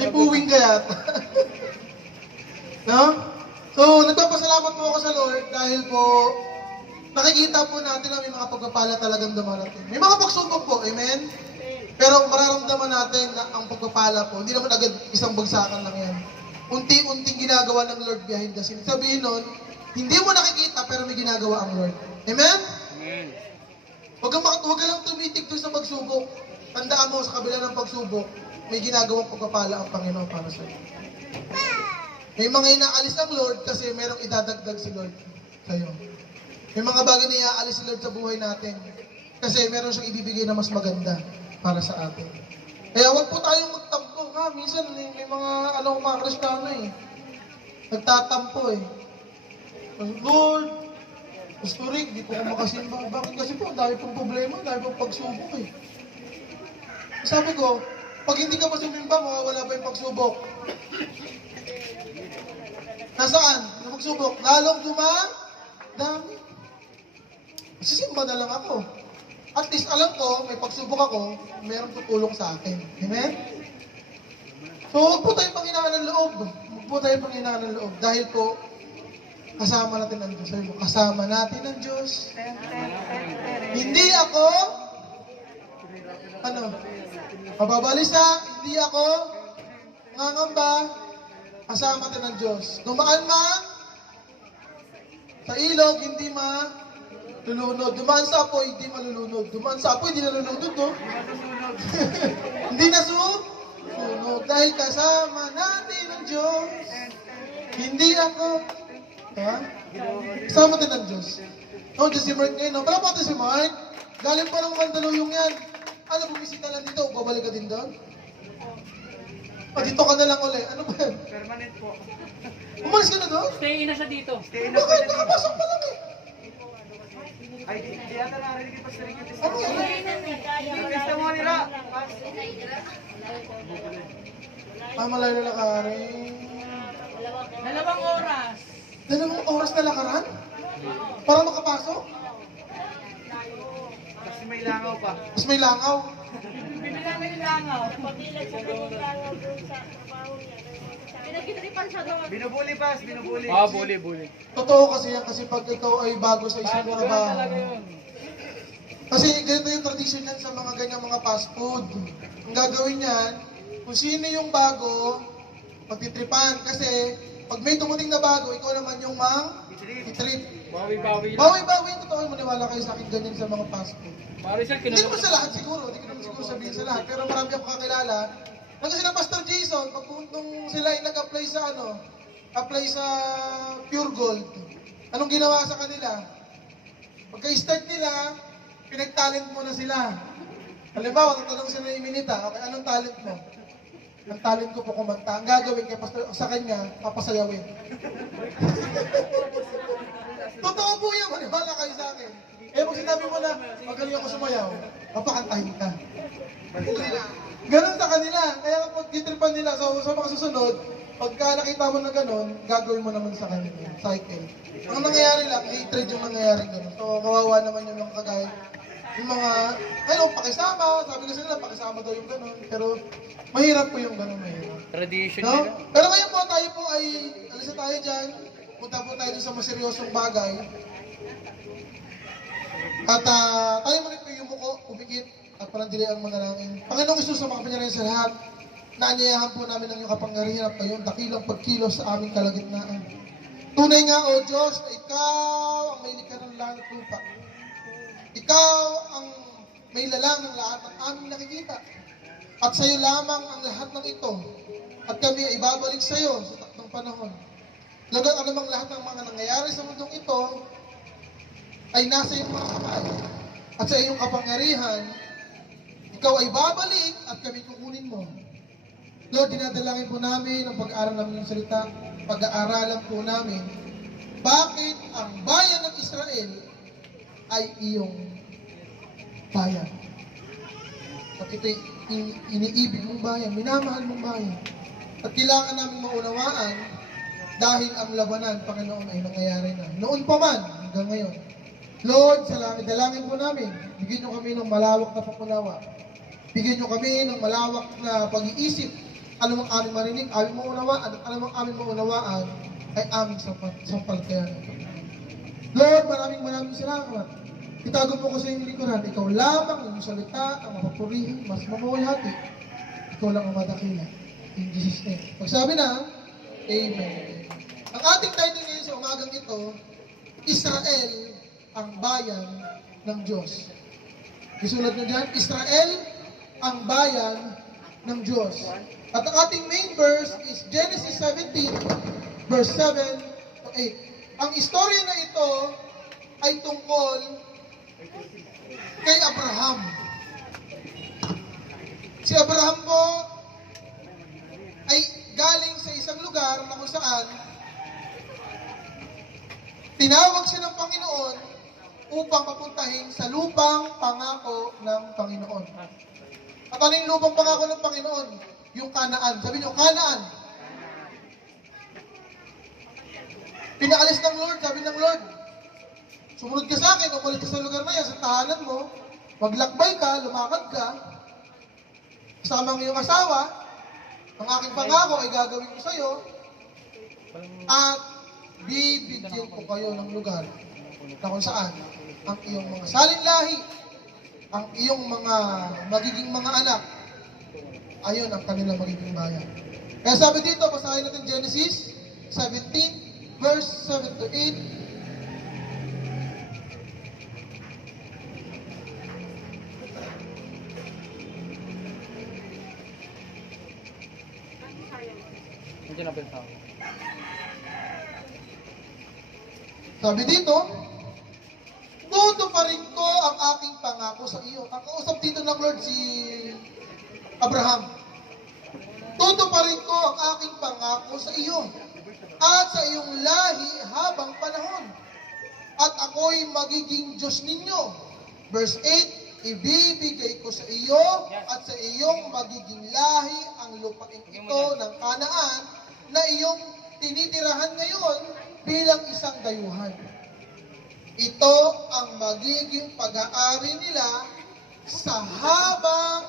Ipuwing kaya. No? So, nagpapasalamat po ako sa Lord dahil po nakikita po natin na may mga pagpapala talagang dumarating. May mga pagsubok po, amen? Pero mararamdaman natin na ang pagpapala po, hindi naman agad isang bagsakan lang yan. Unti-unting ginagawa ng Lord behind the scene. Sabihin nun, hindi mo nakikita pero may ginagawa ang Lord. Amen? Amen. Huwag ka lang tumitig doon sa pagsubok. Tandaan mo, sa kabila ng pagsubok, may ginagawang pagpapala ang Panginoon para sa iyo. May mga inaalis ng Lord kasi merong idadagdag si Lord sa iyo. May mga bagay na iaalis si Lord sa buhay natin kasi meron siyang ibibigay na mas maganda para sa atin. Kaya huwag po tayong magtampo. Ha? Minsan may mga Kristiyano nagtatampo Lord, Pastor Rick, di po ako makasimba. Bakit kasi po, dahil pong problema, dahil pong pagsubok Sabi ko, pag hindi ka pa sumimba, mawawala pa yung pagsubok. Nasaan? Yung pagsubok? Lalong dami. Sisimba na lang ako. At least alam ko, may pagsubok ako, mayroong tutulong sa akin. Amen? So, huwag po tayong panghinaan ng loob. Huwag po tayong panghinaan ng loob. Dahil po, kasama natin ang Diyos. Sabi mo, kasama natin ang Diyos. Hindi ako, mababalisa, hindi ako, ngangamba, kasama natin ang Diyos. Dumaan sa ilog, hindi lulunod. Dumaan sa apoy, hindi malulunod. Dumaan sa apoy, hindi nalulunod, no? Hindi nasusunod. Dahil kasama natin ang Diyos. Hindi ako. Ha? Kasama natin ang Diyos. No, Diyos si Mark ngayon, no? Pala si Mark. Galing pa ng Mandaluyong yan. Ano, bumisita lang dito? Babalik ka din doon? Dito ka na lang ulit. Ano ba yan? Permanent po. Umalis ka na doon? Stay na siya dito. Stay na po Bakit? siya dito. Nakapasok pa lang Ay, di ata narinig yung Pastor Rick yung Ano testimony. yan? Yung testimony nila. Malayo na lakarin. 2 oras. 2 oras na lakaran? Para makapasok? Kasi may langaw pa. Tapos may langaw. Bibili namin yung langaw. Binubuli pas, binubuli. Buli. Totoo kasi yan kasi pag ikaw ay bago sa isang Bago trabaho. talaga yun. Kasi ganito yung tradition yan sa mga ganyang mga fast food. Ang gagawin yan, kung sino yung bago, pagtitripan. Kasi pag may dumating na bago, ikaw naman yung i-trip. Bawi-bawi lang. Bawi-bawi, totoo, maniwala kayo sa akin ganyan sa mga fast food. Marisol, Hindi kinulong. naman sa lahat siguro, hindi ko naman siguro sabihin sa lahat. Pero marami akong kakilala. Kasi na Pastor Jason, nung sila ay nag-apply sa Pure Gold, anong ginawa sa kanila? Pagka-start nila, pinag-talent mo na sila. Halimbawa, tatanong sila ni Minita, okay, anong talent mo? Ang talent ko po kumanta. Ang gagawin kay Pastor, sa kanya, papasayawin. Totoo po yan, maniwala kayo sa akin. Pag sinabi mo na, magaling ako sumayaw, papakantahin ka. Ganon sa kanila. Kaya kapag titripan nila, sa mga susunod, pagka nakita mo na ganon, gagawin mo naman sa kanila. Cycle. Ang nangyayari lang, hatred yung nangyayari ganon. So, kawawa naman yung mga kagaya. Yung mga, pakisama. Sabi kasi nila, pakisama daw yung ganon. Pero, mahirap po yung ganon, mahirap. Tradition No? nila. Pero ngayon po, tayo po ay, alis na tayo dyan. Punta po tayo sa maseryosong bagay. At tayo muli po yung muko, umikit, at panandili ang manalangin. Panginoong Isus, sa mga kapangyarihan sa lahat, naanyayahan po namin ang iyong kapangyarihan at kayong dakilang pagkilos sa aming kalagitnaan. Tunay nga, O Diyos, na Ikaw ang may likha ng langit at lupa. Ikaw ang may lalang ng lahat ng aming nakikita. At sa iyo lamang ang lahat ng ito. At kami ay ibabalik sa iyo sa takdang panahon. Lagat anumang lahat ng mga nangyayari sa mundong ito ay nasa iyong mga kamay. At sa iyong kapangyarihan, ikaw ay babalik at kami kukunin mo. Lord, dinadalangin po namin ang pag-aaral namin ng salita. Pag-aaralan po namin bakit ang bayan ng Israel ay iyong bayan. At ito'y iniibig mong bayan, minamahal mong bayan. At kailangan namin maunawaan dahil ang labanan, Panginoon, ay nangyayari na. Noon pa man, hanggang ngayon. Lord, salamat, dalangin po namin. Bigyan niyo kami ng malawak na pakunawa Bigyan nyo kami ng malawak na pag-iisip. Ano ang aming marinig, aming maunawaan, at ano ang aming maunawaan ay aming sampalatayan. Lord, maraming salamat. Itago mo ko sa iyong likuran. Ikaw lamang ang salita, ang mapapurihin, mas mamuwalhati. Ikaw lang ang madakila. In Jesus' name. Pagsabi na, Amen. Ang ating title ngayon sa umagang ito, Israel, ang bayan ng Diyos. Isulat nyo dyan, Israel, ang bayan ng Diyos. At ang ating main verse is Genesis 17, verse 7 to 8. Ang istorya na ito ay tungkol kay Abraham. Si Abraham po ay galing sa isang lugar na kung saan tinawag siya ng Panginoon upang papuntahin sa lupang pangako ng Panginoon. At ano yung lupang pangako ng Panginoon? Yung Kanaan. Sabi niyo, Kanaan. Pinaalis ng Lord, sabi ng Lord, sumunod ka sa akin, umalis ka sa lugar na yan, sa tahanan mo, maglakbay ka, lumakad ka, kasama ng iyong asawa, ang aking pangako ay gagawin ko sa iyo, at bibigyan ko kayo ng lugar na kung saan ang iyong mga salinlahi, ang iyong mga magiging mga anak, ayon ang kanilang magiging bayan. Kaya sabi dito, basahin natin Genesis 17, verse 7 to 8. Nandiyan na ba? Sabi dito, tutuparin ko ang aking pangako sa iyo. Ang kausap dito ng Lord si Abraham. Tutuparin ko ang aking pangako sa iyo at sa iyong lahi habang panahon. At ako'y magiging Diyos ninyo. Verse 8, ibibigay ko sa iyo at sa iyong magiging lahi ang lupain ito ng Kanaan na iyong tinitirahan ngayon bilang isang dayuhan. Ito ang magiging pag-aari nila sa habang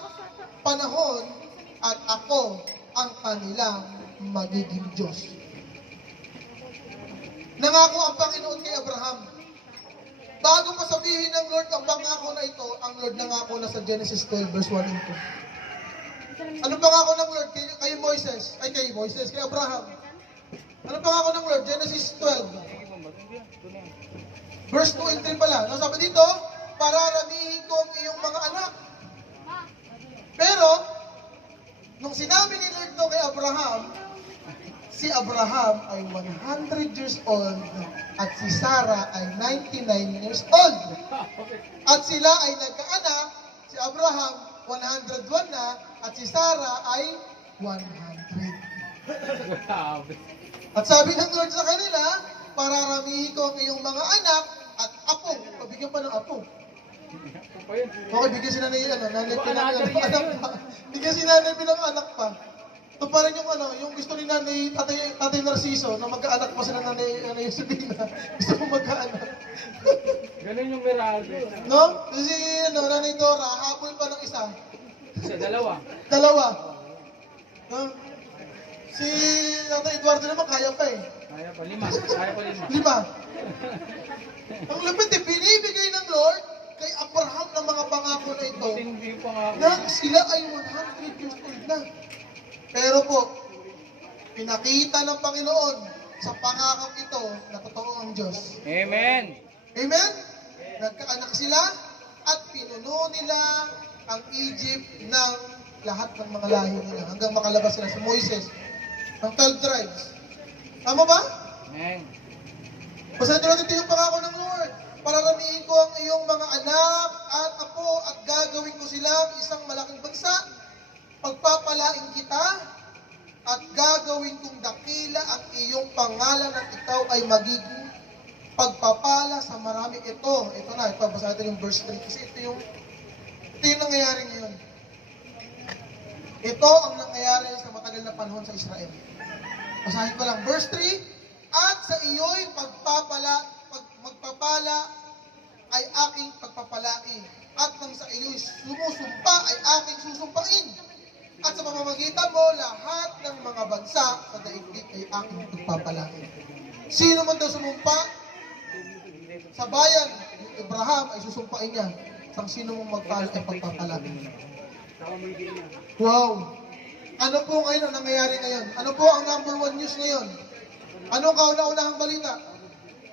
panahon at ako ang kanilang magiging Diyos. Nangako ang Panginoon kay Abraham. Bago pa sabihin ng Lord ang pangako na ito, ang Lord nangako na sa Genesis 12 verse 1 and 2. Ano pangako ng Lord kay Moises? Ay kay Moises, kay Abraham. Ano pangako ng Lord? Genesis 12. Verse 2 and 3 pala. No, sabi dito, pararamihin ko ang iyong mga anak. Pero, nung sinabi ni Lord to kay Abraham, si Abraham ay 100 years old at si Sarah ay 99 years old. At sila ay nagkaanak, si Abraham 101 na at si Sarah ay 100. At sabi ng Lord sa kanila, pararamihin ko ang iyong mga anak at apo. Pabigyan pa ng apo. Okay, bigyan si nanay, nanay pinang-anak pa. Bigyan si nanay pinang-anak pa. Ito pa rin yung yung gusto ni nanay, tatay Narciso, na magkaanak pa sila nanay Yusufina. Gusto mo magkaanak. Ganun yung Meraldo. No? Kasi nanay Dora, habol pa ng isa. Dalawa. Dalawa. No? Si Tatay Eduardo naman, kaya pa eh. Kaya pa, lima. Kaya pa lima. 5. Ang lapit eh, binibigay ng Lord kay Abraham ng mga pangako na ito Hindi pa nga. nang sila ay 100 years old na. Pero po, pinakita ng Panginoon sa pangakong ito na totoo ang Diyos. Amen. Amen? Nagkaanak sila at pinuno nila ang Egypt ng lahat ng mga lahi nila hanggang makalabas sila si Moises ng 12 tribes. Tama ba? Amen. Basahin natin ito yung pangako ng Lord. Pararamihin ko ang iyong mga anak at apo at gagawin ko silang isang malaking bansa. Pagpapalain kita at gagawin kong dakila ang iyong pangalan at ikaw ay magiging pagpapala sa marami. Ito na, basahin natin yung verse 3 kasi ito yung nangyayari ngayon. Ito ang nangyayari sa matagal na panahon sa Israel. Basahin ko lang, verse 3, at sa iyo'y magpapala ay aking pagpapalain, at nang sa iyo'y sumusumpa ay aking susumpain. At sa pamamagitan mo, lahat ng mga bansa sa daigdig ay aking pagpapalangin. Sino man daw sumumpa sa bayan ni Abraham ay susumpain niya. Sang sino mong magpala ay pagpapalangin. Wow! Ano po ngayon ang nangyayari ngayon? Ano po ang number one news ngayon? Anong kauna-unahang balita?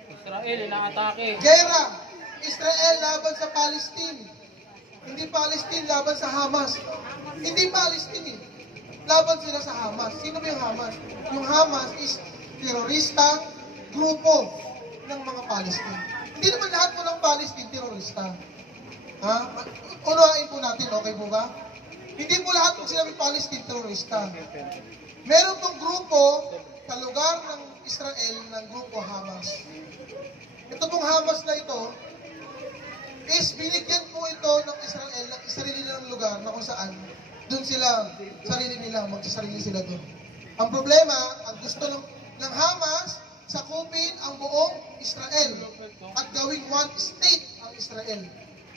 Israel, inaatake. Gera! Israel laban sa Palestine. Hindi Palestine laban sa Hamas. Hindi Palestine eh. Laban sila sa Hamas. Sino ba yung Hamas? Yung Hamas is terorista grupo ng mga Palestine. Hindi naman lahat po ng Palestine terorista. Ha? Unahin po natin, okay po ba? Hindi po lahat po sila ng Palestine terorista. Meron pong grupo sa lugar ng Israel ng grupo Hamas. Ito pong Hamas na ito is binigyan po ito ng Israel ng sarili nilang lugar na kung saan doon sila, sarili nila, magsasarili sila doon. Ang problema, ang gusto ng Hamas, sakupin ang buong Israel at gawing one state ang Israel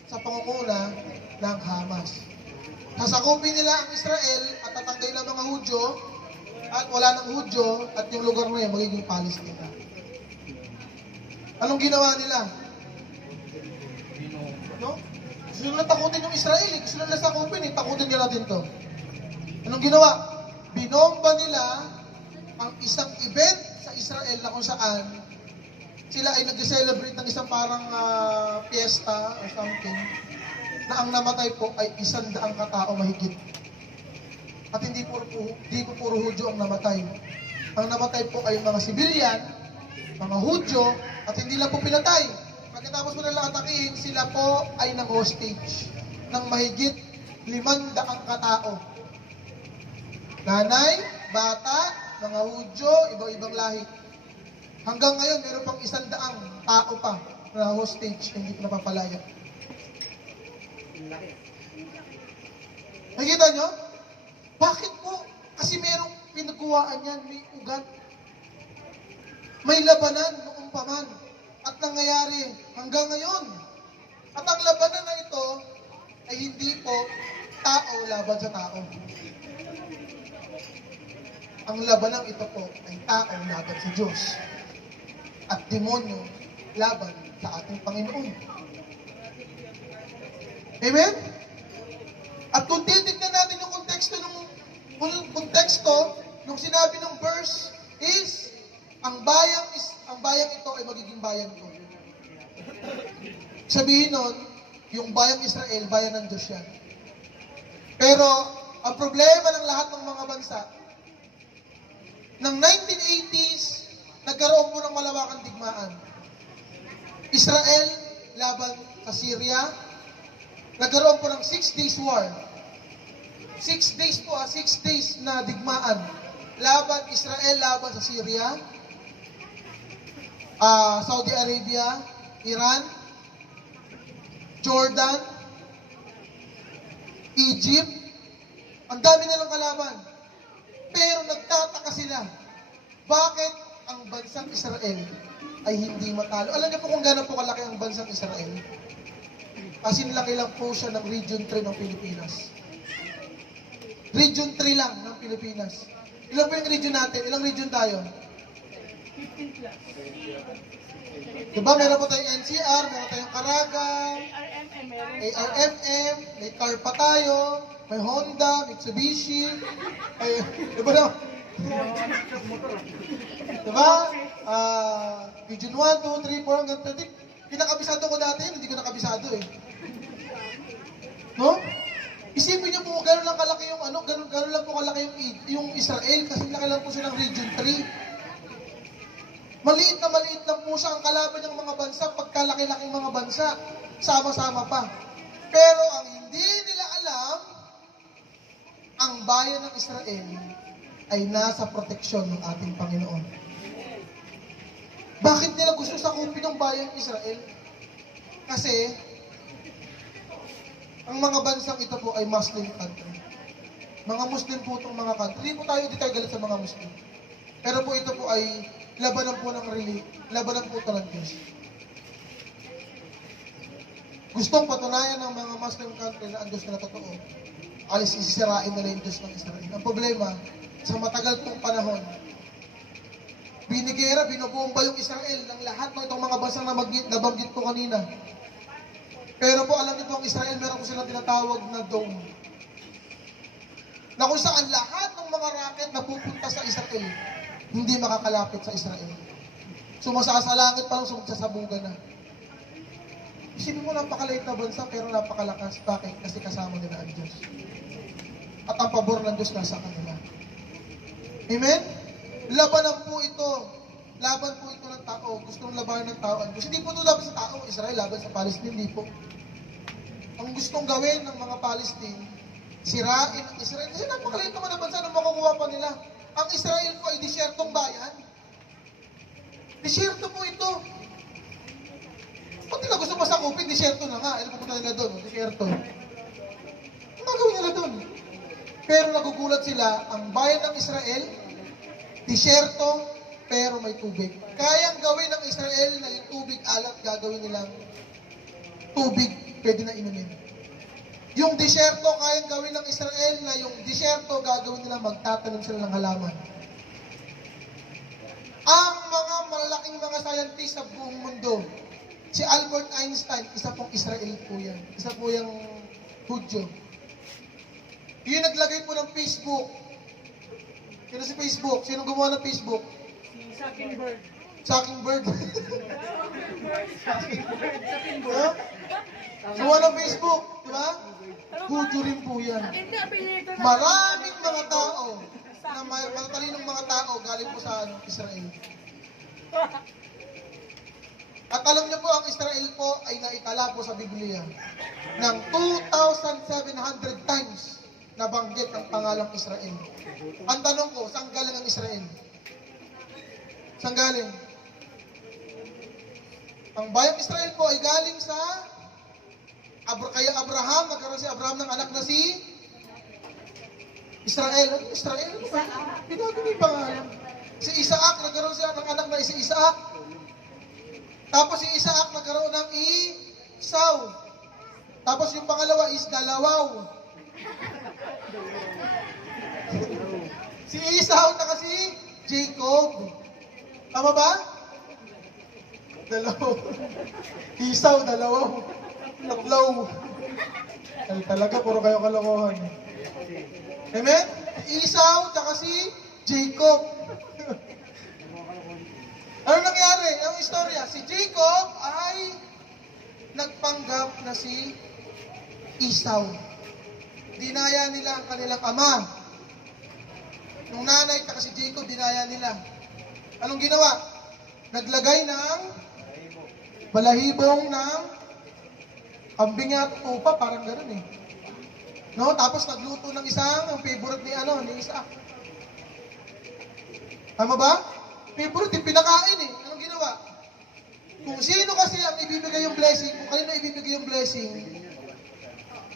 sa pangunguna ng Hamas. Sasakupin nila ang Israel at tatanggalin ang mga Hudyo at wala ng Hudyo at yung lugar na yun magiging Palestine. Anong ginawa nila? No? Gusto nila takutin yung Israel, gusto nila sakupin, takutin nila natin to. Anong ginawa? Binomba nila ang isang event sa Israel na kung saan sila ay nag-celebrate ng isang parang fiesta or something na ang namatay po ay 100 katao mahigit. At hindi po puro Hudyo ang namatay. Ang namatay po ay mga civilian, mga Hudyo, at hindi lang po pinatay. Pagkatapos po nila atakihin, sila po ay nag-hostage ng mahigit 500 katao. Nanay, bata, mga Hudyo, iba-ibang lahi. Hanggang ngayon, meron pang 100 tao pa na hostage, hindi po napapalaya. Nakikita nyo? Bakit po? Kasi merong pinagkuhaan yan, may ugat. May labanan noong paman. At nangyayari hanggang ngayon. At ang labanan na ito ay hindi po tao laban sa tao. Ang labanan ito po ay tao laban sa Diyos. At demonyo laban sa ating Panginoon. Amen? At kung titignan natin yung konteksto nung sinabi ng verse is ang bayang ito ay magiging bayan ko. Sabihin nun, yung bayang Israel, bayan ng Diyos yan. Pero, ang problema ng lahat ng mga bansa, ng 1980s, nagkaroon po ng malawakang digmaan. Israel, laban sa Syria, nagkaroon po ng 6 days war. 6 days po, 6 days na digmaan. Laban Israel, laban sa Syria, Saudi Arabia, Iran, Jordan, Egypt. Ang dami nilang kalaban. Pero nagtataka sila. Bakit ang bansang Israel ay hindi matalo? Alam niyo po kung gano'n po kalaki ang bansang Israel? Kasi laki lang po siya ng Region 3 ng Pilipinas. Region 3 lang ng Pilipinas. Ilan po yung region natin? Ilang region tayo? 15 plus. Diba, meron po tayong NCR, meron tayong Caraga, ARMM, meron pa. ARMM, may car pa tayo, may Honda, Mitsubishi, ay, diba na? Diba? Region 1, 2, 3, 4, hanggang 30. Pinakabisado ko dati yun, hindi ko nakabisado eh. No? Isipin niyo po, gano'n lang kalaki yung gano'n lang po kalaki yung Israel, kasi laki lang po siya ng Region 3. Maliit lang po siya ang kalaban ng mga bansa, pagkalaki-laking mga bansa, sama-sama pa. Pero ang hindi nila alam, ang bayan ng Israel ay nasa proteksyon ng ating Panginoon. Bakit nila gusto sakupin ang bayan ng Israel? Kasi, ang mga bansang ito po ay Muslim country. Mga Muslim po itong mga country. Hindi tayo galit sa mga Muslim. Pero po ito po ay labanan po ng labanan po ito ng Diyos. gustong patunayan ng mga Muslim country na ang Diyos na totoo, alis isisirain nila yung Diyos ng Israel. Ang problema, sa matagal pong panahon, binigera, binobomba yung Israel ng lahat ng itong mga bansang nabanggit ko kanina. Pero po, alam niyo po, ang Israel, meron po silang tinatawag na dome. Na kung saan lahat ng mga rocket na pupunta sa Israel, hindi makakalapit sa Israel. Sumasasalangit pa lang, sumagsasabugan na. Isipin mo, napakaliit na bansa, pero napakalakas. Bakit? Kasi kasama nila ang Diyos. At ang pabor ng Diyos nasa kanila. Amen? Labanan po ito. Laban po ito ng tao. Gustong labanan ng tao ang Diyos. Hindi po ito laban sa tao. Israel laban sa Palestine. Hindi po. Ang gustong gawin ng mga Palestine, sirain ang Israel. Kasi napakaliit naman na bansa na makukuha pa nila. Ang Israel po ay disyertong bayan. Disyerto po ito. Pag nila gusto masakupin, disyerto na nga. Ano pupunta nila doon? Disyerto. Ano gagawin nila doon? Pero nagugulat sila, ang bayan ng Israel, disyerto, pero may tubig. Kayang gawin ng Israel na yung tubig alat, gagawin nilang tubig, pwede na inumin. Yung disyerto, kayang gawin ng Israel na yung disyerto, gagawin nila magtatanim sila ng halaman. Ang mga malalaking mga scientist sa buong mundo, si Albert Einstein, isa pong Israel po yan. Isa po yung Hudyo. Yung naglagay po ng Facebook. Sino si Facebook? Sino gumawa ng Facebook? Si Zuckerberg. Zuckerberg. Zuckerberg. Gumawa ng Facebook. Di ba? Hudyo rin po yan. Hindi, apelyido na. Maraming mga tao, na matalinong mga tao, galing po sa Israel. At alam niyo po, ang Israel po ay naitala po sa Biblia ng 2,700 times nabanggit ang pangalang Israel. Ang tanong ko, saan galing ang Israel? Saan galing? Ang bayang Israel po ay galing sa kaya Abraham, nagkaroon si Abraham ng anak na si Israel. Ano Israel? Ano ba? Binago may pangalan. Si Isaac, nagkaroon siya ng anak na si Isaac. Tapos si Isaac nagkaroon ng Isaw. Tapos yung pangalawa is Dalawaw. Si Isaw na kasi Jacob. Tama ba? Dalawaw. Isaw, dalawaw. Tatlaw. Ay talaga, puro kayo kalokohan. Amen? Isaw, tsaka si Jacob. Ano nangyari? Ang istorya, si Jacob ay nagpanggap na si Isaw. Dinaya nila ang kanilang ama. Nung nanay at si Jacob, dinaya nila. Anong ginawa? Naglagay ng balahibong ng kambing at upa, parang gano'n eh. No? Tapos nagluto ng ang favorite ni Isaac. Tama ba? Favorite, pinakain eh. Anong ginawa? Kung sino kasi ang ibibigay yung blessing, kung kanino ibibigay yung blessing,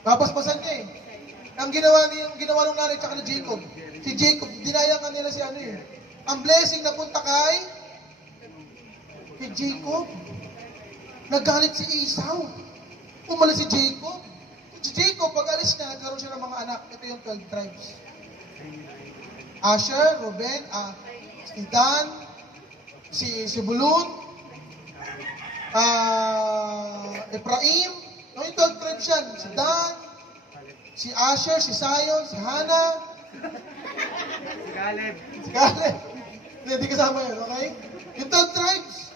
papaspasan niya eh. Ang ginawa ng nanay tsaka ni Jacob. Si Jacob, dinaya ka nila si ang blessing na punta kay Jacob. Nagalit si Esau. Umalis si Jacob. Si Jacob, pag alis niya, nagkaroon siya ng mga anak. Ito yung 12 tribes. Asher, Reuben, si Dan, si Zebulun, Ephraim. No, yung 12 tribes yan. Si Dan, si Asher, si Sion, si Hannah, Si Caleb. si Caleb. Hindi kasama yun, okay? Yung 12 tribes.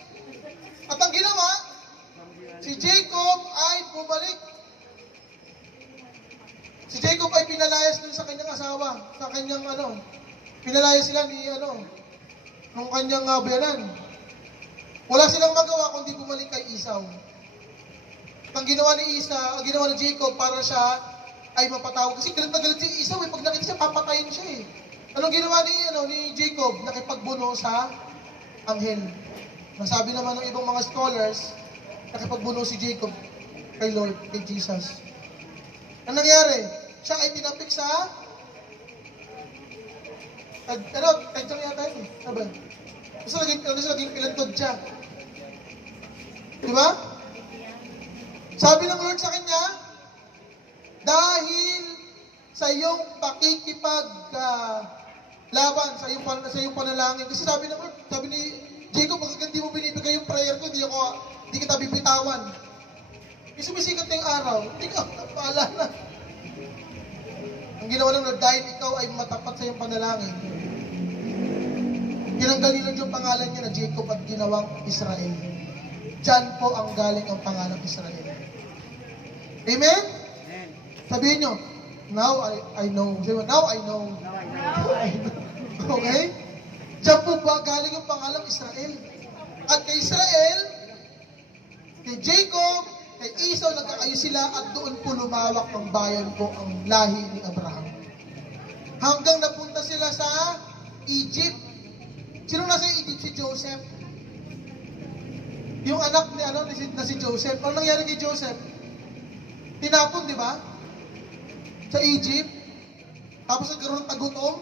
At ang ginawa, si Jacob ay bumalik. Si Jacob ay pinalayas dun sa kanyang asawa, sa kanyang pinalayas sila ni nung kanyang bayanan. Wala silang magawa kundi bumalik kay Esau. At ang ginawa ni Jacob para siya ay mapatawag. Kasi galit na galit si Esau pag nakita siya, papatayin siya eh. Anong ginawa ni Jacob? Nakipagbuno sa anghel. Nasabi naman ng ibang mga scholars, nakipagbuno si Jacob kay Lord, kay Jesus. Ang nangyari, siya ay tinapik sa tagyang yata yun eh. Sabi, naging pilantod siya. Diba? Sabi ng Lord sa kanya, dahil sa iyong laban, sa iyong panalangin. Kasi sabi ng Lord, sabi ni Jacob, pag hindi mo binibigay yung prayer ko, hindi kita bibitawan. Yung sumisikat na yung araw, hindi ka paalala. Ang ginawa ng Lord, dahil ikaw ay matapat sa iyong panalangin, tinanggal niyo yung pangalan niya na Jacob at ginawang Israel. Diyan po ang galing ang pangalan Israel. Amen? Sabihin nyo, now I know. Sabihin mo, now I know. Okay? Diyan po ba galing ang pangalang Israel? At kay Israel, kay Jacob, kay Esau, nagkakayo sila at doon po lumawak ang bayan po, ang lahi ni Abraham. Hanggang napunta sila sa Egypt. Sino nasa Egypt? Si Joseph. Yung anak na si Joseph. Ano nangyari kay Joseph? Tinapon, di ba? Sa Egypt. Tapos nagkaroon ng tagutom.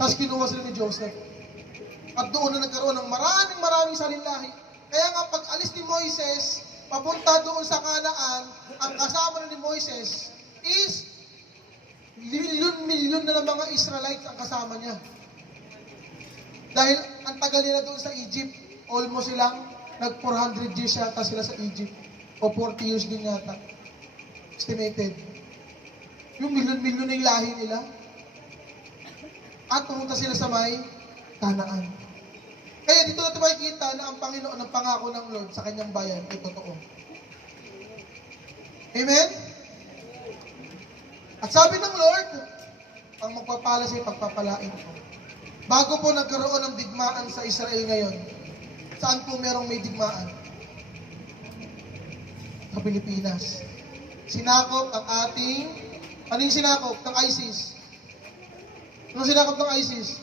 Tapos kinuha sila ni Joseph. At doon na nagkaroon ng maraming salinlahi. Kaya nga pag alis ni Moises, papunta doon sa Kanaan, ang kasama na ni Moises is milyon na ng mga Israelites ang kasama niya. Dahil ang tagal nila doon sa Egypt, almost silang nag 400 years yata sila sa Egypt. O 40 years din yata. Estimated. Yung milyon-milyon na yung lahi nila. At pumunta sila sa may Kanaan. Kaya dito natin makikita na ang Panginoon, ang pangako ng Lord sa kanyang bayan ay totoo. Amen? At sabi ng Lord, ang magpapala sa'yo, pagpapalain ko. Bago po nagkaroon ng digmaan sa Israel ngayon, saan po merong may digmaan? Sa Pilipinas. Sinakop ang ating, ano yung sinakop? Ng ISIS. Anong sinakop ng ISIS?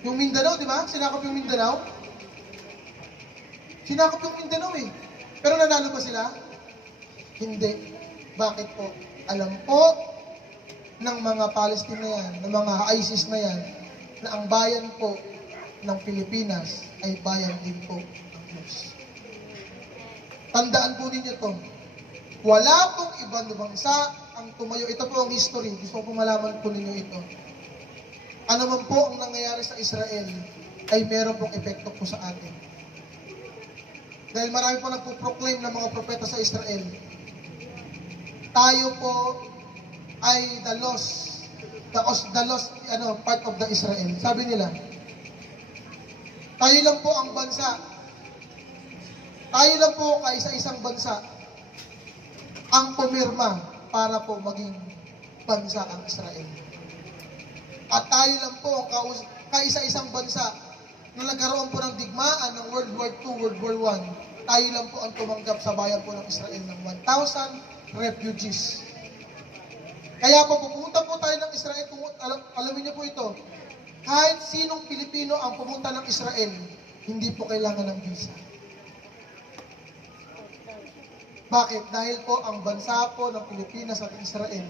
Yung Mindanao, di ba? Sinakop yung Mindanao. Sinakop yung Mindanao eh. Pero nanalo ba sila? Hindi. Bakit po? Alam po ng mga Palestine na yan, ng mga ISIS na yan, na ang bayan po ng Pilipinas ay bayan din po ng Diyos. Tandaan po ninyo to. Wala pong ibang bansa ang tumayo. Ito po ang history. Gusto ko malaman po ninyo ito. Ano man po ang nangyayari sa Israel ay meron pong epekto po sa atin. Dahil marami po nagpo-proclaim ng mga propeta sa Israel. Tayo po ay the lost part of the Israel. Sabi nila, tayo lang po ang bansa. Tayo lang po kaisa-isang bansa ang pumirma para po maging bansa ang Israel. At tayo lang po ang kaisa-isang bansa na nagkaroon po ng digmaan ng World War II, World War I. Tayo lang po ang tumanggap sa bayan po ng Israel ng 1,000 refugees. Kaya po pupunta po tayo ng Israel, alamin niyo po ito, kahit sinong Pilipino ang pumunta ng Israel, hindi po kailangan ng visa. Bakit? Dahil po ang bansa po ng Pilipinas at Israel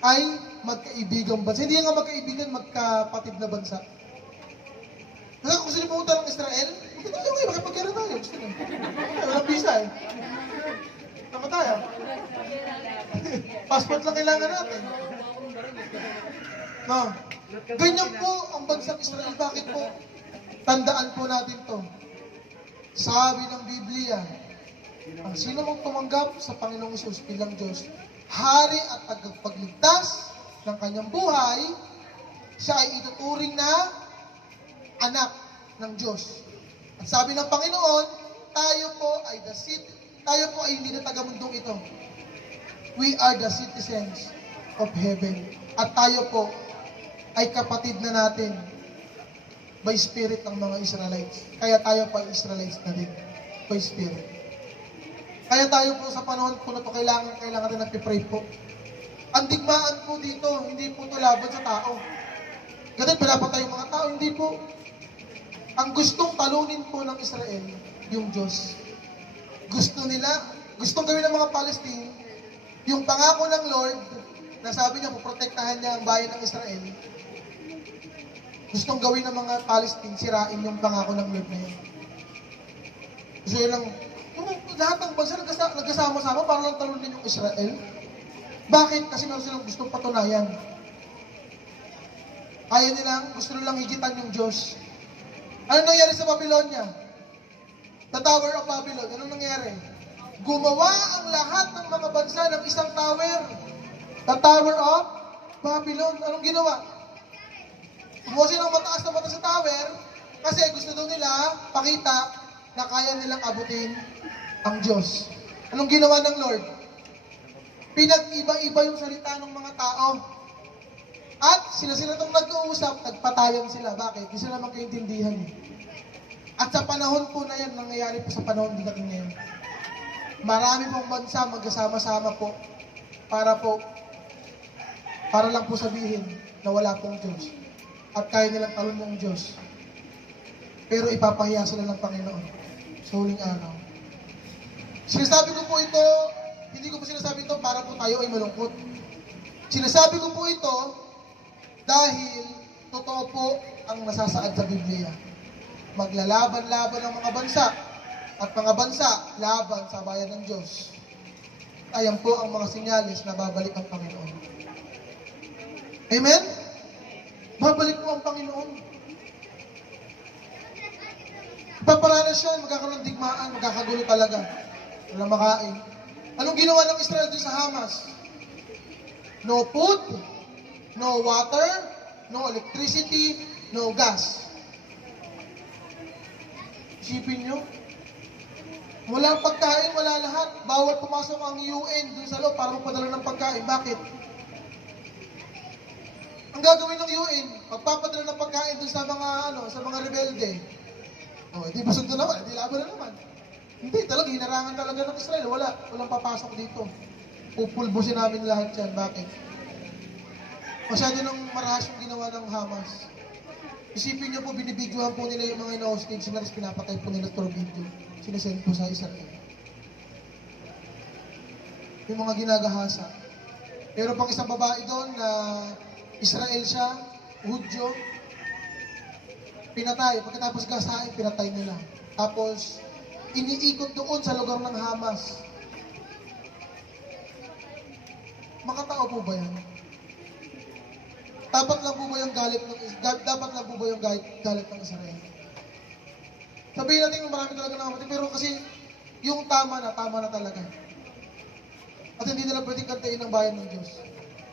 ay magkaibigang bansa. Hindi nga magkaibigan, magkapatid na bansa. Kasi kung sino pumunta ng Israel, okay, makipagkira tayo. Gusto na. Walang visa eh. Tama tayo. Passport lang kailangan natin. No. Ganyan po ang bansang Israel. Bakit po? Tandaan po natin to. Sabi ng Biblia, ang sino mong tumanggap sa Panginoong Hesus bilang Diyos, hari at tagapagligtas ng kanyang buhay, siya ay ituturing na anak ng Diyos. At sabi ng Panginoon, tayo po ay hindi na taga-mundong ito. We are the citizens of heaven. At tayo po ay kapatid na natin by spirit ng mga Israelites. Kaya tayo pa Israelites na din by spirit. Kaya tayo po sa panahon po na ito, kailangan natin nagpipray po. Ang digmaan po dito, hindi po ito laban sa tao. Ganun, pinapatay yung mga tao, hindi po. Ang gustong talunin po ng Israel, yung Diyos. Gustong gawin ng mga Palestine, yung pangako ng Lord, na sabi niya, poprotektahan niya ang bayan ng Israel, gustong gawin ng mga Palestine, sirain yung pangako ng Lord na yun. Gusto yun lang, lahat ng bansa nagkasama-sama para lang talunin yung Israel. Bakit? Kasi meron silang gustong patunayan. Ayaw nilang, gusto nilang higitan yung Diyos. Ano nangyari sa Babylonia? The Tower of Babylon. Anong nangyari? Gumawa ang lahat ng mga bansa ng isang tower. The Tower of Babylon. Anong ginawa? Gumawa silang mataas na mataas sa tower kasi gusto daw nila pakita na kaya nilang abutin ang Diyos. Anong ginawa ng Lord? Pinag-iba-iba yung salita ng mga tao. At sila itong nag-uusap, nagpatayan sila. Bakit? Di sila magkaintindihan eh. At sa panahon po na yan, nangyayari po sa panahon din natin ngayon. Marami pong bansa magkasama-sama po para lang po sabihin na wala pong Diyos. At kaya nilang talon ng Diyos. Pero ipapahiya sila ng Panginoon sa huling araw. Sinasabi ko po ito, hindi ko po sinasabi ito para po tayo ay malungkot. Sinasabi ko po ito dahil totoo po ang nasasaad sa Biblia. Maglalaban-laban ang mga bansa at mga bansa laban sa bayan ng Diyos. Ayan po ang mga sinyalis na babalik ang Panginoon. Amen? Babalik po ang Panginoon. Paparanas siya, magkakaroon ng digmaan, magkakagulo talaga. Wala makain. Anong ginawa ng Israel din sa Hamas? No food, no water, no electricity, no gas. Isipin nyo, walang pagkain, wala lahat. Bawal pumasok ang UN dun sa loob para magpadala ng pagkain. Bakit? Ang gagawin ng UN, magpapadala ng pagkain dun sa mga rebelde. Hindi busog na naman, hindi laban na naman. Hindi, talaga, hinarangan talaga ng Israel. Walang papasok dito. Pupulbusin namin lahat yan. Bakit? Masyado nang marahas yung ginawa ng Hamas. Isipin niyo po, binibidyohan po nila yung mga ina-hostage sila, tapos pinapatay po nila through video. Sinesend po sa Israel. Yung mga ginagahasa. Pero pang isang babae doon na Israel siya, Hudyo, pinatay. Pagkatapos gasain, pinatay nila. Tapos, iniikot doon sa lugar ng Hamas. Makatao po ba yan? Dapat lang po ba yung galit ng Israel? Sabihin natin yung marami talaga nakapatid, pero kasi yung tama na talaga. At hindi nila pwedeng kantain ng bayan ng Diyos.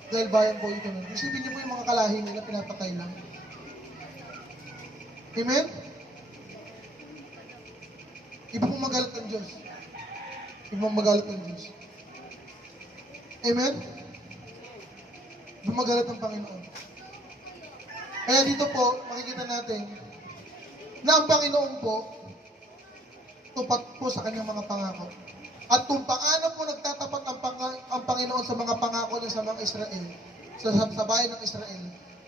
Dahil bayan po ito. Isipin niyo po yung mga kalahi nila, pinapatay lang. Amen? Iba pong magalit ng Diyos. Iba pong magalit ng Diyos. Amen? Iba magalit ng Panginoon. Kaya dito po, makikita natin na ang Panginoon po, tupat po sa kanyang mga pangako. At kung paano po nagtatapat ang Panginoon sa mga pangako niya sa mga Israel, sa bayan ng Israel,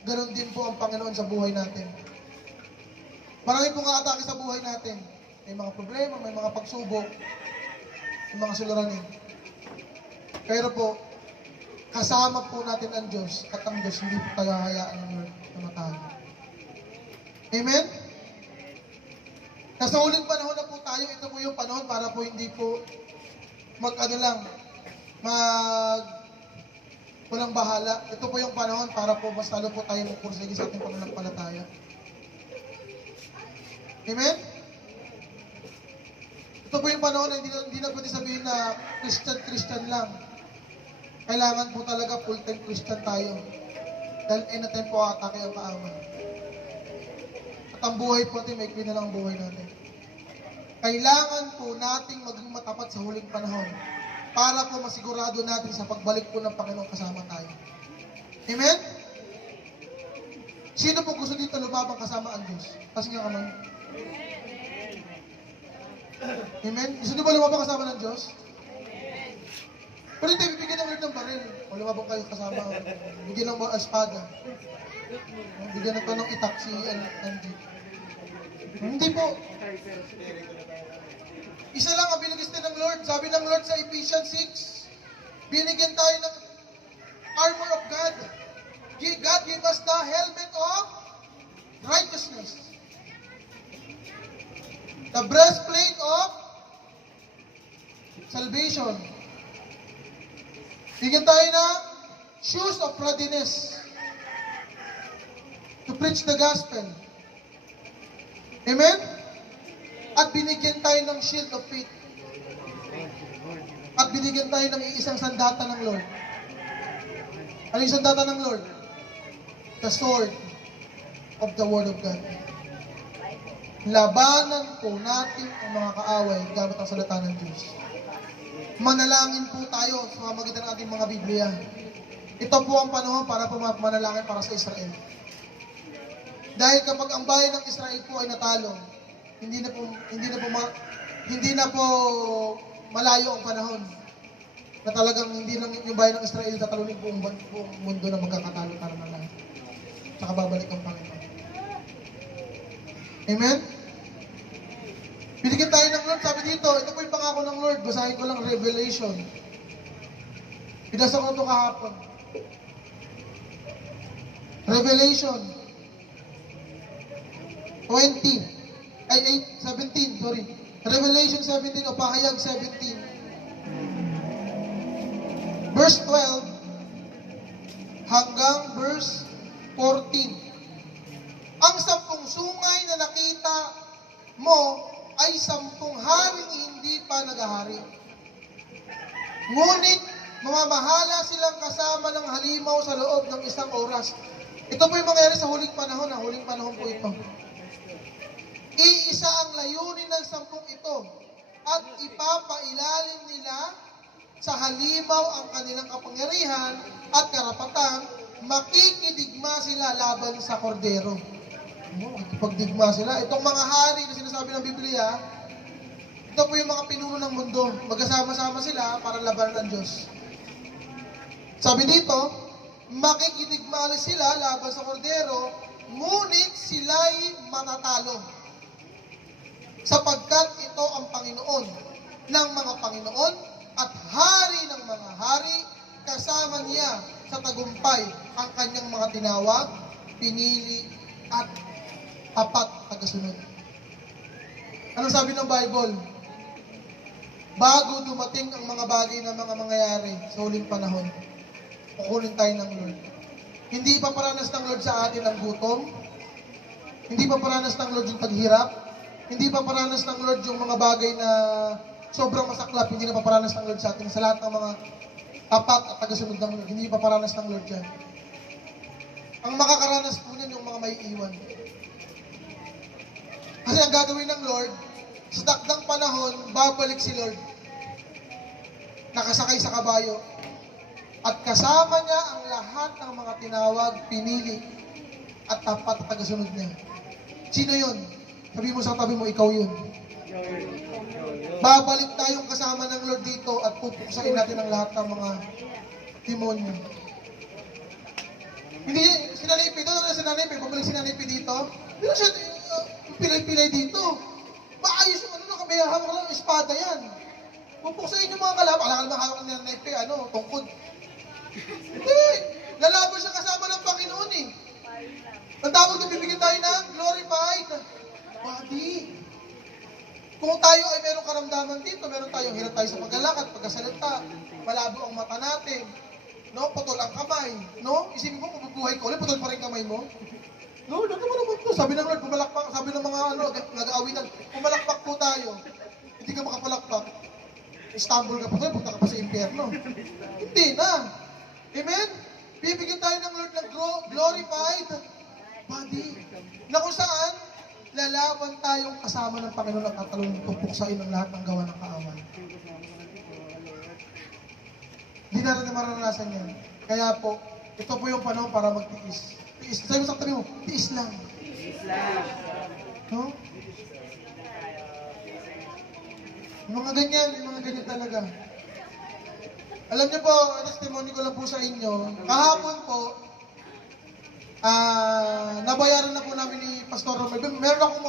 ganoon din po ang Panginoon sa buhay natin. Marami pong atake sa buhay natin. May mga problema, may mga pagsubok, may mga suliranin. Pero po, kasama po natin ang Diyos at ang Diyos hindi po tayo hayaan ng Lord na matalo. Amen? Nasa huling panahon na po tayo, ito po yung panahon para po hindi po walang bahala. Ito po yung panahon para po mas lalo po tayo magpursige sa ating pananampalataya. Amen? Ito po yung panahon na hindi na pwede sabihin na Christian lang. Kailangan po talaga full-time Christian tayo. Dahil anytime po atake ang kaaman. At ang buhay po natin, may na lang ang buhay natin. Kailangan po nating maging matapat sa huling panahon para po masigurado natin sa pagbalik po ng Panginoon kasama tayo. Amen? Sino po gusto dito lumabang kasama ang Diyos? Kasi nga kamay. Amen? Gusto niyo ba lumabang kasama ng Diyos? Pero hindi, bibigyan ng Lord ng baril. O lumabang kayo kasama. Bigyan ng espada. Bigyan ng ito ng itak si Angie. Hindi po. Isa lang ang binigis din ng Lord. Sabi ng Lord sa Ephesians 6, binigyan tayo ng armor of God. God gave us the helmet of righteousness. The breastplate of salvation. Bigyan tayo ng shoes of readiness to preach the gospel. Amen? At binigyan tayo ng shield of faith. At binigyan tayo ng isang sandata ng Lord. Ano yung sandata ng Lord? The sword of the Word of God. Labanan po natin ang mga kaaway gamit ang salita ng Diyos. Manalangin po tayo sa pamamagitan ng ating mga Biblia. Ito po ang panahon para manalangin para sa Israel. Dahil kapag ang bayan ng Israel po ay natalo, hindi na po malayo ang panahon na talagang hindi lang yung bayan ng Israel tatalunin buong mundo na magkakatalo para na lahat. Saka babalik ang Panginoon. Amen? Binigyan tayo ng Lord. Sabi dito, ito po yung pangako ng Lord. Basahin ko lang Revelation. Pinasa ko ito kahapon. Revelation 17, sorry. Revelation 17 o Pahayag 17. Verse 12 hanggang verse 14. Ang 10 sungay na nakita mo ay 10 haring hindi pa nagahari. Ngunit mamamahala silang kasama ng halimaw sa loob ng 1 oras. Ito po yung mangyayari sa huling panahon. Huling panahon po ito. Iisa ang layunin ng 10 ito at ipapailalim nila sa halimaw ang kanilang kapangyarihan at karapatan, makikidigma sila laban sa kordero. Pagdigma sila. Itong mga hari na sinasabi ng Biblia, ito po yung mga pinuno ng mundo. Magkasama-sama sila para labanan ng Diyos. Sabi dito, makikidigma sila laban sa kordero, ngunit sila'y matatalo. Sapagkat ito ang Panginoon ng mga Panginoon at hari ng mga hari, kasama niya sa tagumpay ang kanyang mga tinawag, pinili at apat tagasunod. Anong sabi ng Bible? Bago dumating ang mga bagay na mga mangyayari sa huling panahon, kukunin tayo ng Lord. Hindi pa paranas ng Lord sa atin ang gutom. Hindi pa paranas ng Lord yung paghirap. Hindi pa paranas ng Lord yung mga bagay na sobrang masaklap. Hindi na pa paranas ng Lord sa atin. Sa lahat ng mga apat at tagasunod ng Lord, hindi pa paranas ng Lord yan. Ang makakaranas po niyan yung mga may iwan. Kasi ang gagawin ng Lord, sa takdang panahon, babalik si Lord. Nakasakay sa kabayo. At kasama niya ang lahat ng mga tinawag, pinili, at tapat at tagasunod niya. Sino yun? Sabi mo sa tabi mo, ikaw yun. Babalik tayong kasama ng Lord dito at pupuksain natin ang lahat ng mga demonyo. Hindi, si Nanay P, doon na si Nanay P, pabalik si Nanay P dito. Hindi na siya pilay-pilay dito. Maayos yung nakabayahang ng espada yan. Pupuksain yung mga kalaban. Alam naman hawak ni Nanay P, tungkod. Hindi, lalaban siya kasama ng Panginoon eh. Ang tawag na bibigyan tayo ng glorified body. Kung tayo ay merong karamdaman dito, meron tayong hirap tayo sa paglalakad, pagkasalita, malabo ang mata natin, no? Putol ang kamay, no? Isipin mo, mabubuhay ko ulit, putol pa rin kamay mo. Lord, ano naman to? Sabi ng Lord, pumalakpak, sabi ng mga nag-aawitan, pumalakpak po tayo. Hindi ka makapalakpak. Istanbul ka pa tayo, punta ka pa sa impyerno. Hindi na. Amen? Bibigyan tayo ng Lord ng glorified body. Na kung saan, lalaban tayong kasama ng Panginoon at tatalong pupuksain ang lahat ng gawa ng kaaway. Hindi natin maranasan yan. Kaya po, ito po yung panahon para magtiis. Tiis. Sabi mo sa tabi mo, tiis lang. Tiis lang. No? Yung mga ganyan talaga. Alam niyo po, testimony ko lang po sa inyo, kahapon po, nabayaran na po namin ni Pastor Romar. Meron akong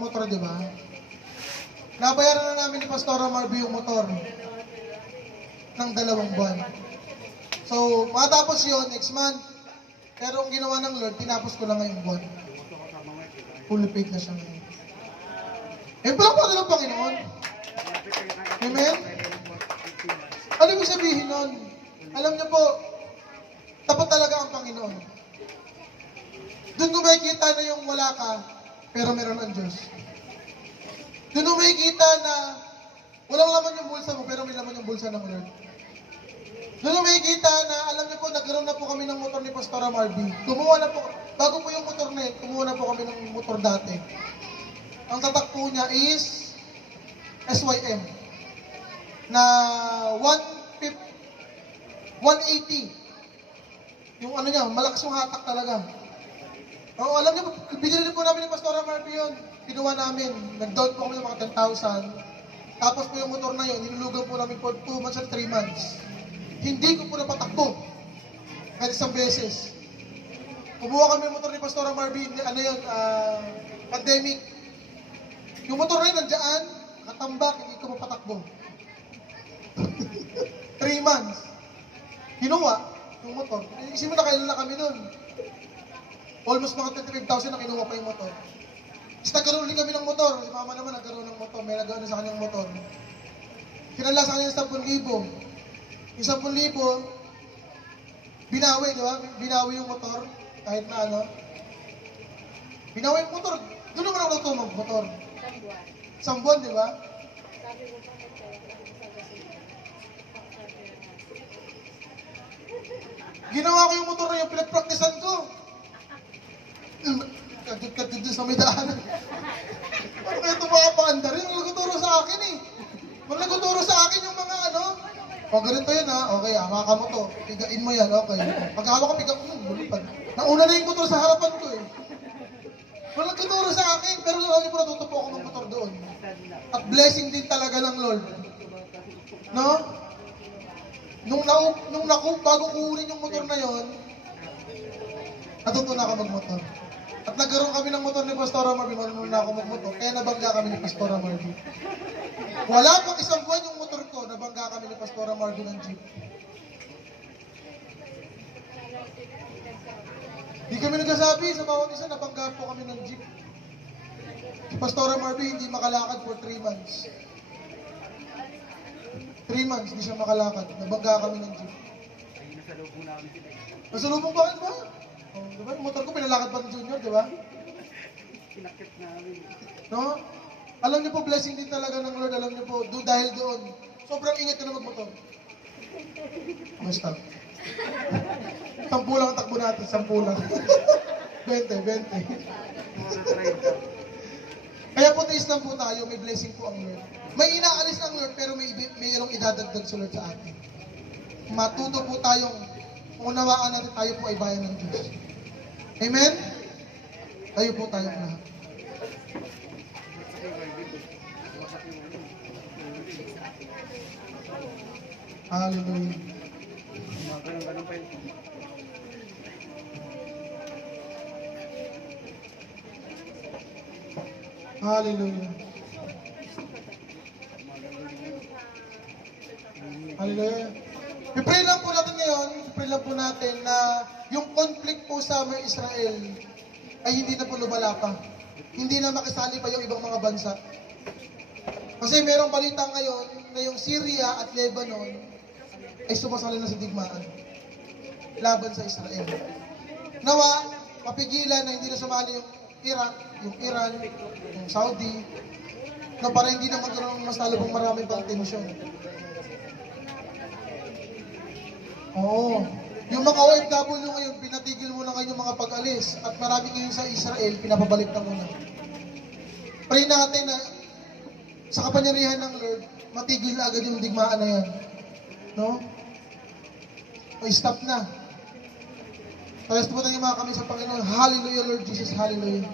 motor, di ba? Nabayaran na namin ni Pastor Romar yung motor ng 2 buwan. So, matapos yun, next month. Pero ang ginawa ng Lord, tinapos ko lang ngayong buwan. Fully paid na siya ngayon. Eh, palakpakan ng Panginoon. Amen? Ano ibig sabihin nun? Alam niyo po, tapat talaga ang Panginoon. Doon mo makikita na yung wala ka, pero meron ang Diyos. Doon mo makikita na walang laman yung bulsa mo, pero may laman yung bulsa ng Lord. Doon mo makikita na, alam niyo po, nagkaroon na po kami ng motor ni Pastora Marby. Kumuha na po, bago po yung motor na yun, kumuha na po kami ng motor dati. Ang tatak po niya is SYM na 180. Yung ano niya, malakas yung hatak talaga. Oo, alam niyo, binili po namin ni Pastora Marby yun. Kinuha namin, nag-down po kami ng mga 10,000. Tapos po yung motor na yun, nilulugaw po namin for 2 months and 3 months. Hindi ko po napatakbo. Kahit isang beses. Kumuha kami ng motor ni Pastora Marby, ano yun, pandemic. Yung motor na yun, nandiyan, katambak, hindi ko mapatakbo. 3 months. Kinuha yung motor. Isipin mo na kailan na kami nun. Almost mga 25,000 na kinuha pa yung motor. Tapos nagkaroon ulit kami ng motor. Si mama naman nagkaroon ng motor. May nagkaroon sa kanyang motor. Kinala sa kanya yung 10,000. Yung 10,000, binawi, di ba? Binawi yung motor. Kahit na ano. Binawi yung motor. Doon naman ako natuto mag-motor. Isang buwan, di ba? Ginawa ko yung motor na yung pinag-practicean ko. Kadit-kadit din sa may daanan. Ano kaya ito mga paandar? Yung nagtuturo sa akin eh. Kung nagtuturo sa akin yung mga ano, o ganito yun ha, okay, haka mo to, pigain mo yan, okay. Pagkakawa ko, piga ko, bulipad. Nauna na yung motor sa harapan ko eh. Kung nagtuturo sa akin, pero alam niyo po natuto po ako ng motor doon. At blessing din talaga ng Lord. No? Bago kunin yung motor na yon, natuto na ako magmotor. At nagkaroon kami ng motor ni Pastora Marby, marunong na ako magmotor, kaya nabangga kami ni Pastora Marby. Wala pang isang buwan yung motor ko, nabangga kami ni Pastora Marby ng jeep. Di kami nagsasabi, sa bawat isa, nabangga po kami ng jeep. Si Pastora Marby hindi makalakad for 3 months. 3 months, hindi siya makalakad. Nabangga kami ng jeep. Nasalubong ba? Ba? Oh, diba? Yung motor ko pinalakad pa ng Junior, di ba? Pinakit namin. No? Alam niyo po, blessing din talaga ng Lord. Alam niyo po, dahil doon, sobrang ingat ka na magmotor. Basta. 10 lang ang takbo natin, 10 lang. 20. Kaya po, taste lang po tayo, may blessing po ang Lord. May inaalis ang Lord, pero mayroong idadagdag sa Lord sa atin. Matuto po tayong unawaan natin tayo po ay bayan ng Diyos. Amen? Tayo po tayong lahat. Hallelujah. Ganun pa yun. Hallelujah. Hallelujah. I-pray lang po natin ngayon, i-pray lang po natin na yung conflict po sa mga Israel ay hindi na po lumala pa. Hindi na makisali pa yung ibang mga bansa. Kasi merong balita ngayon na yung Syria at Lebanon ay sumasali na sa digmaan laban sa Israel. Nawa, mapigilan na hindi na sumali yung Iraq, yung Iran, yung Saudi, na para hindi na magkaroon ng mas lalo pang marami pang tensyon. Oo. Yung mga OFW ngayon, pinatigil muna kayo mga pag-alis at marami ngayon sa Israel, pinapabalik na muna. Pray natin na sa kapangyarihan ng Lord, matigil na agad yung digmaan na yan. No? O stop na. Tapos po tayo mga kami sa Panginoon. Hallelujah, Lord Jesus. Hallelujah.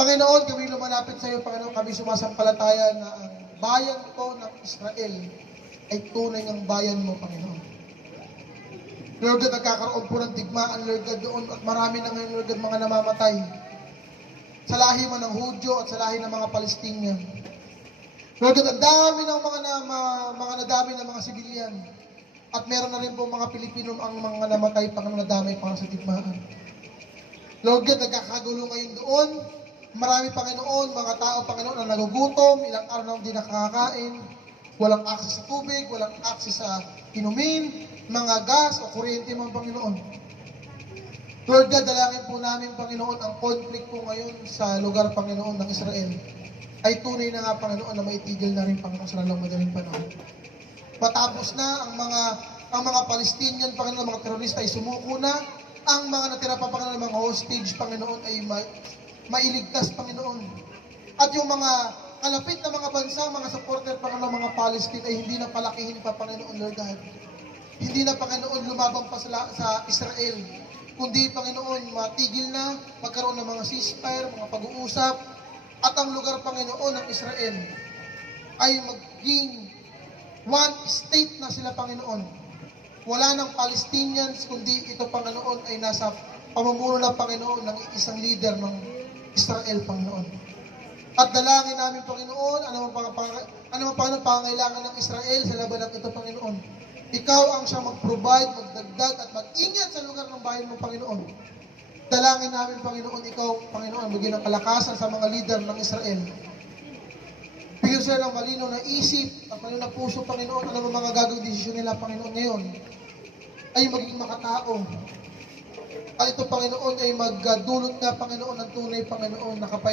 Panginoon, kami lumalapit sa iyo, Panginoon, kami sumasampalataya na ang bayan po ng Israel ay tunay ng bayan mo, Panginoon. Lord God, nagkakaroon po ng digmaan, Lord God, doon at marami na ngayon, Lord God, mga namamatay. Sa lahi mo ng Hudyo at sa lahi ng mga Palestinian. Lord God, ang dami ng mga nadami ng mga sibilyan. At meron na rin po mga Pilipino ang mga namatay, Panginoon, nadamay para sa digmaan. Lord God, nagkakagulo ngayon doon. Marami, Panginoon, mga tao, Panginoon, na nagugutom, ilang araw na hindi nakakakain. walang access sa tubig, walang access sa inumin, mga gas o kuryente man, Panginoon. Lord God, dalangin po namin, Panginoon, ang conflict po ngayon sa lugar, Panginoon, ng Israel ay tunay na nga, Panginoon, na maitigil na rin, Panginoon, sa lalong madaling panahon. Matapos na ang mga Palestinian, Panginoon, mga terorista ay sumuko na, ang mga natira pa, Panginoon, mga hostage, Panginoon, ay mailigtas, Panginoon. At yung mga kalapit na mga bansa, mga supporter, Panginoon, mga Palestine ay hindi na palakihin pa, Panginoon, Lord God. Hindi na, Panginoon, lumabang pa sa Israel. Kundi, Panginoon, matigil na, magkaroon ng mga ceasefire, mga pag-uusap, at ang lugar, Panginoon, ng Israel ay maging one state na sila, Panginoon. Wala ng Palestinians, kundi ito, Panginoon, ay nasa pamumuno ng Panginoon ng isang leader ng Israel, Panginoon. At dalangin namin, Panginoon, ano man pangangailangan ng Israel sa labanang ito, Panginoon. Ikaw ang siyang mag-provide, magdagdag, at mag-ingat sa lugar ng bayan mo, Panginoon. Dalangin namin, Panginoon, ikaw, Panginoon, bigyan ng kalakasan sa mga leader ng Israel. Bigyan sila ng malinaw na isip at malinaw na puso, Panginoon, ano ang mga gagawing desisyon nila, Panginoon, ngayon ay maging makatao. At ito, Panginoon, ay magdulot nga, Panginoon, ng tunay, Panginoon, na